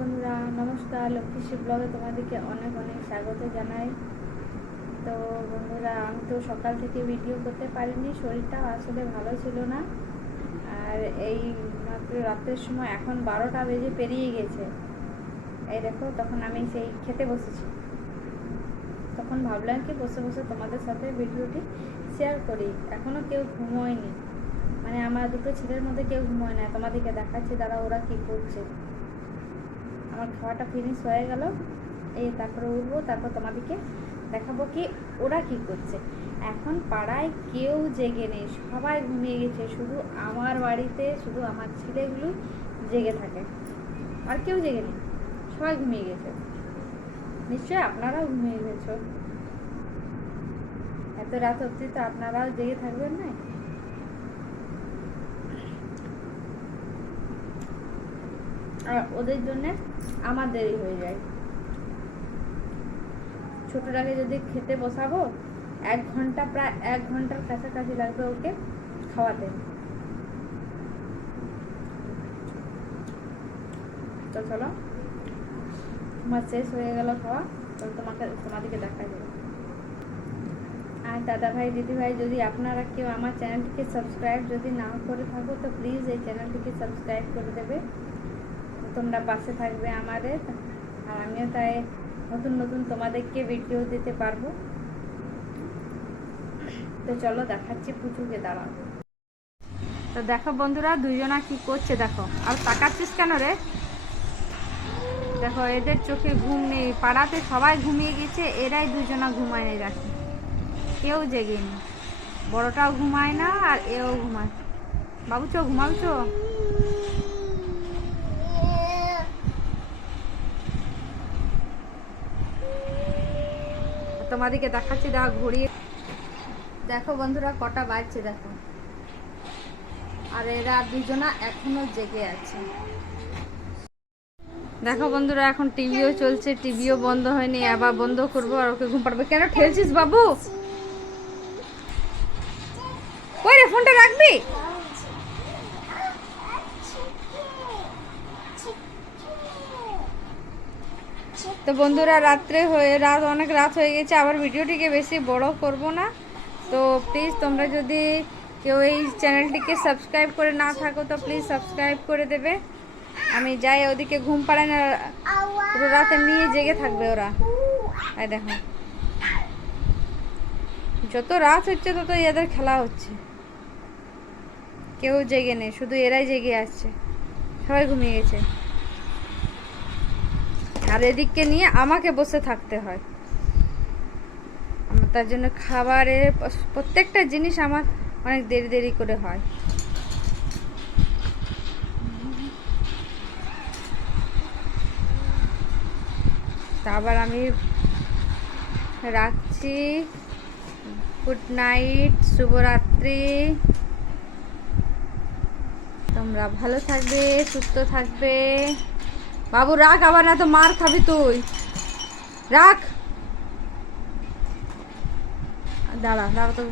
বন্ধুরা, নমস্কার। লক্ষ্মীশ্রী ব্লগে তোমাদেরকে অনেক অনেক স্বাগত জানাই। তো বন্ধুরা, আমি তো সকাল থেকে ভিডিও করতে পারিনি, শরীরটা আসলে ভালো ছিল না। আর এই মাত্র রাতের সময় এখন বারোটা বেজে পেরিয়ে গেছে। এই দেখো, তখন আমি সেই খেতে বসেছি। তখন ভাবলাম কি, বসে বসে তোমাদের সাথে ভিডিওটি শেয়ার করি। এখনও কেউ ঘুমোয়নি। মানে আমার দুটো ছেলের মধ্যে কেউ ঘুমোয় না। তোমাদেরকে দেখাচ্ছি তারা ওরা কি করছে। আমার খাওয়াটা ফিনিশ হয়ে গেল। এই তারপরে উঠবো, তারপর তোমাদেরকে দেখাবো কি ওরা কি করছে। এখন পাড়ায় কেউ জেগে নেই, সবাই ঘুমিয়ে গেছে, শুধু আমার বাড়িতে, শুধু আমার ছেলেগুলো জেগে থাকে। আর কেউ জেগে নেই, সবাই ঘুমিয়ে গেছে। নিশ্চয়ই আপনারাও ঘুমিয়ে গেছো। এত রাত অবধি তো আপনারাও জেগে থাকবেন না? আর ওদের জন্য আমার দেরি হয়ে যায়। ছোটটাকে যদি খেতে বসাবো, এক ঘণ্টা প্রায়, এক ঘণ্টার কাছাকাছি লাগবে ওকে খাওয়াতে। তো চলো আমার শেষ হয়ে গেল খাওয়া তো তোমাকে, তোমাদেরকে দেখা যাবে আর দাদা ভাই দিদি ভাই যদি আপনারা কেউ আমার চ্যানেলটিকে সাবস্ক্রাইব যদি না করে থাকো, তো প্লিজ এই চ্যানেলটিকে সাবস্ক্রাইব করে দেবে। তোমরা পাশে থাকবে আমাদের। আর আমিও তাই নতুন নতুন তোমাদেরকে ভিডিও দিতে পারব। তো চলো দেখাচ্ছি পুচুকে, দাঁড়াও। তো দেখো বন্ধুরা, দুজনা কি করছে দেখো। আর তাকাচ্ছিস কেন রে? দেখো, এদের চোখে ঘুম নেই। পাড়াতে সবাই ঘুমিয়ে গেছে, এরাই দুজনা ঘুমায় নেই দেখো কেউ জেগেনি বড়টাও ঘুমায় না, আর এও ঘুমায়। বাবু চো ঘুমাও চো তোমাদেরকে দেখাচ্ছি দেখো ঘুরিয়ে। দেখো বন্ধুরা, কটা বাজছে, দেখো। আর এরা দুজনা এখনও জেগে আছে। দেখো বন্ধুরা, এখন টিভিও চলছে, টিভিও বন্ধ হয়নি আবার বন্ধ করব, আর ওকে ঘুম পাড়বো। কেন ঠেলছিস বাবু? কই রে, ফোনটা রাখবি? তো বন্ধুরা রাত্রে হয়ে রাত অনেক রাত হয়ে গেছে, আবার ভিডিওটিকে বেশি বড় করব না। তো প্লিজ তোমরা যদি কেউ এই চ্যানেলটিকে সাবস্ক্রাইব করে না থাকো, তো প্লিজ সাবস্ক্রাইব করে দেবে। আমি যাই ওদিকে ঘুম পাড়ায় না, পুরো রাতে নিয়ে জেগে থাকবে ওরা। এই দেখো। যত রাত হচ্ছে, তত এদের খেলা হচ্ছে। কেউ জেগে নেই, শুধু এরাই জেগে আসছে সবাই ঘুমিয়ে গেছে। আর এদিককে নিয়ে আমাকে বসে থাকতে হয়। তার জন্য খাবারের প্রত্যেকটা জিনিস আমার অনেক দেরি দেরি করে হয়। আবার আমি রাখছি। গুড নাইট, শুভরাত্রি। তোমরা ভালো থাকবে, সুস্থ থাকবে। বাবু রাখ আবার না তো মার খাবি তুই। রাখ। দাঁড়া দাঁড়া তো